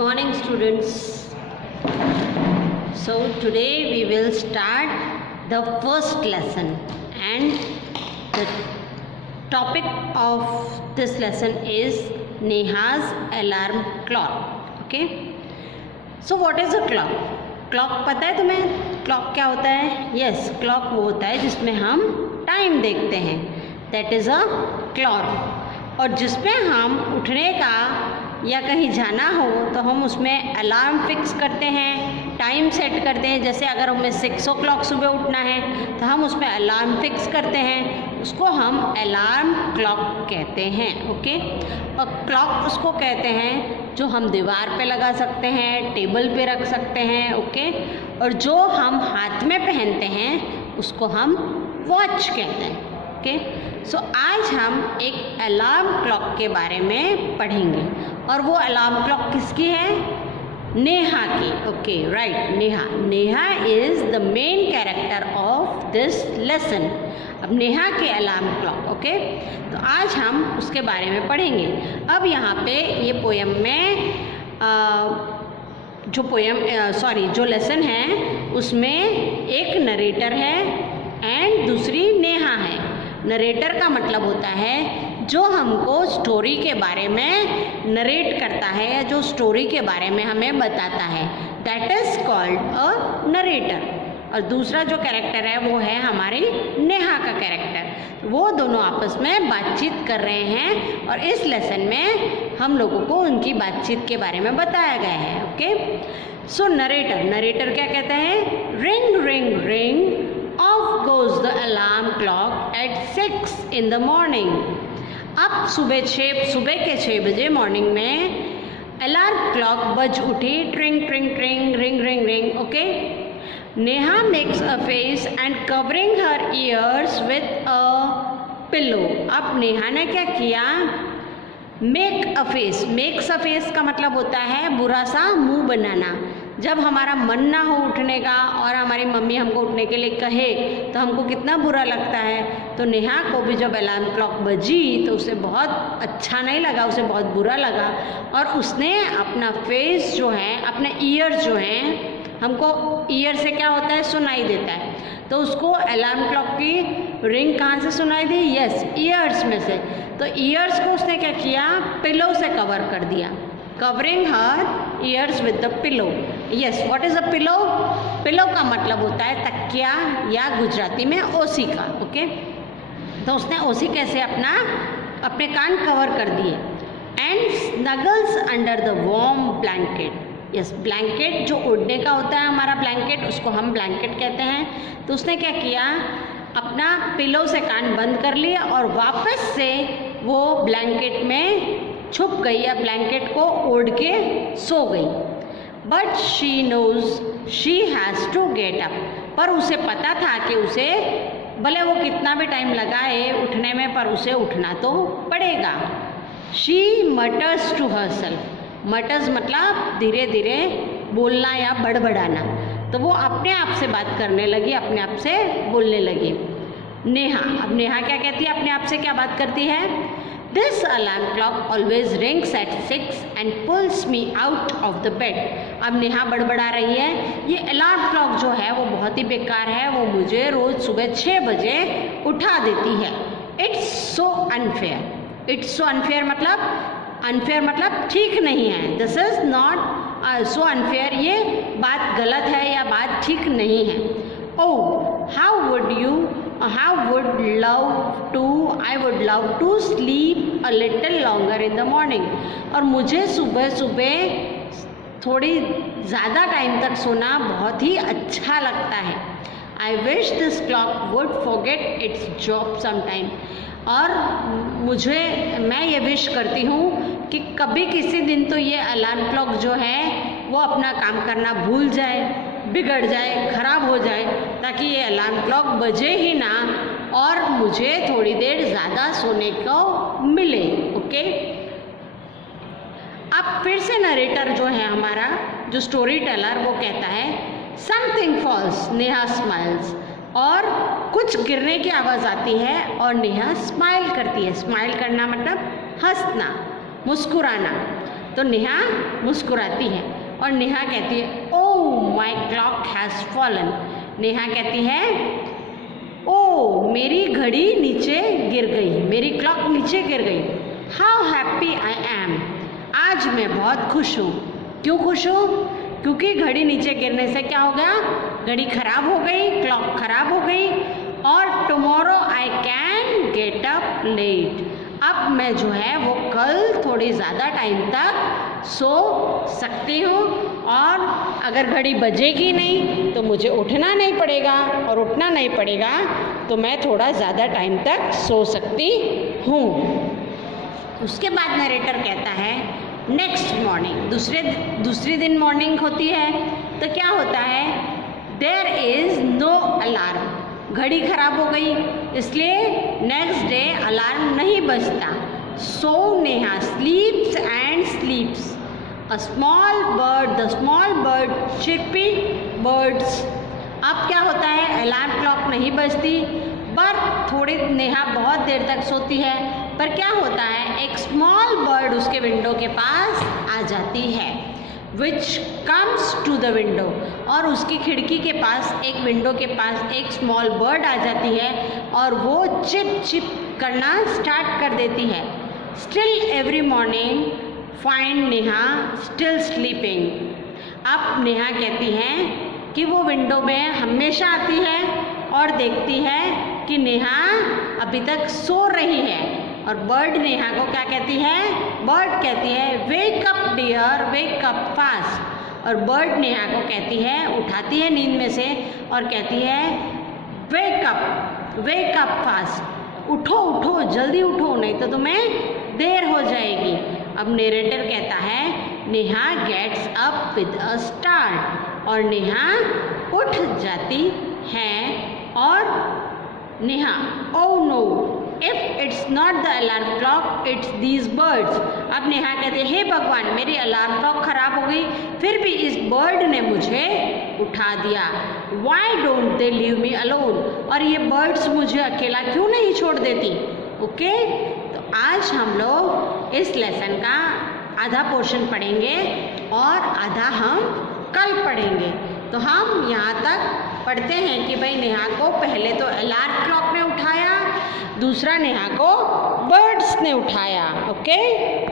morning, students. So today we will start the first lesson, and the topic of this lesson is Neha's alarm clock. Okay, so what is a clock? Clock पता है तुम्हें? Clock क्या होता है? Yes, clock वो होता है जिसमें हम टाइम देखते हैं, दैट इज़ अ क्लॉक। और जिसमें हम उठने का या कहीं जाना हो तो हम उसमें अलार्म फिक्स करते हैं, टाइम सेट करते हैं। जैसे अगर हमें 6 o'clock सुबह उठना है तो हम उसमें अलार्म फिक्स करते हैं, उसको हम अलार्म क्लॉक कहते हैं। ओके, और क्लॉक उसको कहते हैं जो हम दीवार पे लगा सकते हैं, टेबल पे रख सकते हैं। ओके, और जो हम हाथ में पहनते हैं उसको हम वॉच कहते हैं। ओके, सो आज हम एक अलार्म क्लॉक के बारे में पढ़ेंगे, और वो अलार्म क्लॉक किसकी है? नेहा की। Okay, right, Neha. Neha is the main character of this lesson. अब नेहा के अलार्म क्लॉक। ओके, तो आज हम उसके बारे में पढ़ेंगे। अब यहाँ पे ये पोएम में जो लेसन है उसमें एक नरेटर है एंड दूसरी नेहा है। नरेटर का मतलब होता है जो हमको स्टोरी के बारे में नरेट करता है या जो स्टोरी के बारे में हमें बताता है, that is called a narrator. और दूसरा जो कैरेक्टर है वो है हमारी नेहा का कैरेक्टर। वो दोनों आपस में बातचीत कर रहे हैं और इस लेसन में हम लोगों को उनकी बातचीत के बारे में बताया गया है। ओके, सो नरेटर क्या कहता है? Ring ring ring, off goes the alarm clock at 6 in the morning। अब सुबह के 6 बजे मॉर्निंग में अलार्म क्लॉक बज उठी, tring tring tring, ring ring ring. Okay, Neha makes a face and covering her ears with a pillow. अब नेहा ने क्या किया? मेक अ फेस का मतलब होता है बुरा सा मुंह बनाना। जब हमारा मन ना हो उठने का और हमारी मम्मी हमको उठने के लिए कहे तो हमको कितना बुरा लगता है। तो नेहा को भी जब अलार्म क्लॉक बजी तो उसे बहुत अच्छा नहीं लगा, उसे बहुत बुरा लगा, और उसने अपना फेस जो है, अपने ईयर्स जो हैं, हमको ईयर से क्या होता है? सुनाई देता है। तो उसको अलार्म क्लॉक की रिंग कहाँ से सुनाई दी? यस, ईयर्स में से। तो ईयर्स को उसने क्या किया? पिलो से कवर कर दिया, covering her years with the pillow. Yes, what is a pillow? Pillow का मतलब होता है तकिया या गुजराती में ओसी का। ओके, तो उसने ओसी कैसे अपने कान कवर कर दिए। And snuggles under the warm blanket. Yes, blanket जो ओढ़ने का होता है हमारा ब्लैंकेट, उसको हम ब्लैंकेट कहते हैं। तो उसने क्या किया? अपना पिलो से कान बंद कर लिया और वापस से वो ब्लैंकेट में छुप गई या ब्लैंकेट को ओढ़ के सो गई। But she knows she has to get up. पर उसे पता था कि उसे भले वो कितना भी टाइम लगाए उठने में, पर उसे उठना तो पड़ेगा। She mutters to herself. Mutters मतलब धीरे धीरे बोलना या बड़बड़ाना। तो वो अपने आप से बात करने लगी, अपने आप से बोलने लगी। नेहा, अब नेहा क्या कहती है? अपने आप से क्या बात करती है? This alarm clock always rings at 6 and pulls me out of the bed. अब नेहा बड़बड़ा रही है, ये अलार्म क्लॉक जो है वो बहुत ही बेकार है, वो मुझे रोज़ सुबह 6 बजे उठा देती है। It's so unfair. It's so unfair मतलब ठीक नहीं है। This is not so unfair, ये बात गलत है या बात ठीक नहीं है। ओह, I would love to sleep a little longer in the morning। और मुझे सुबह थोड़ी ज़्यादा टाइम तक सोना बहुत ही अच्छा लगता है। I wish this clock would forget its job sometime। और मैं ये विश करती हूँ कि कभी किसी दिन तो ये अलार्म क्लॉक जो है वो अपना काम करना भूल जाए, बिगड़ जाए, खराब हो जाए, ताकि ये अलार्म क्लॉक बजे ही ना और मुझे थोड़ी देर ज़्यादा सोने को मिले। ओके, अब फिर से नरेटर जो है हमारा, जो स्टोरी टेलर, वो कहता है समथिंग फॉल्स, नेहा स्माइल्स। और कुछ गिरने की आवाज़ आती है और नेहा स्माइल करती है। स्माइल करना मतलब हंसना, मुस्कुराना। तो तो नेहा मुस्कुराती है और नेहा कहती है ओह माई क्लॉक हैज़ फॉलन। नेहा कहती है ओ मेरी घड़ी नीचे गिर गई, मेरी क्लॉक नीचे गिर गई। हाउ हैप्पी आई एम, आज मैं बहुत खुश हूँ। क्यों खुश हूँ? क्योंकि घड़ी नीचे गिरने से क्या हो गया, घड़ी खराब हो गई, क्लॉक खराब हो गई। और tomorrow I can get up late, अब मैं जो है वो कल थोड़ी ज़्यादा टाइम तक सो सकती हूँ और अगर घड़ी बजेगी नहीं तो मुझे उठना नहीं पड़ेगा और उठना नहीं पड़ेगा तो मैं थोड़ा ज़्यादा टाइम तक सो सकती हूँ। उसके बाद नरेटर कहता है नेक्स्ट मॉर्निंग, दूसरी दिन मॉर्निंग होती है तो क्या होता है, देयर इज़ नो अलार्म, घड़ी खराब हो गई इसलिए नेक्स्ट डे अलार्म नहीं बजता। So Neha sleeps and sleeps, a small bird, the small bird chirpy birds. अब क्या होता है, अलार्म क्लॉक नहीं बजती पर थोड़ी नेहा बहुत देर तक सोती है, पर क्या होता है एक स्मॉल बर्ड उसके विंडो के पास आ जाती है, which comes to the window, और उसकी खिड़की के पास एक विंडो के पास एक स्मॉल बर्ड आ जाती है और वो चिप चिप करना स्टार्ट कर देती है। Still every morning find Neha still sleeping. अब नेहा कहती हैं कि वो विंडो में हमेशा आती है और देखती है कि नेहा अभी तक सो रही है और बर्ड नेहा को क्या कहती है, बर्ड कहती है wake up dear wake up fast, और बर्ड नेहा को कहती है, उठाती है नींद में से और कहती है वेक अप फास्ट, उठो उठो जल्दी उठो नहीं तो तुम्हें देर हो जाएगी। अब नरेटर कहता है Neha gets up with a start, और नेहा उठ जाती है और Neha oh no if it's not the alarm clock it's these birds. अब नेहा कहते हैं हे भगवान मेरी अलार्म क्लॉक खराब हो गई फिर भी इस बर्ड ने मुझे उठा दिया। Why don't they leave me alone, और ये बर्ड्स मुझे अकेला क्यों नहीं छोड़ देती। ओके तो आज हम लोग इस लेसन का आधा पोर्शन पढ़ेंगे और आधा हम कल पढ़ेंगे। तो हम यहाँ तक पढ़ते हैं कि भाई नेहा को पहले तो अलार्म क्लॉक ने उठाया, दूसरा नेहा को बर्ड्स ने उठाया। ओके।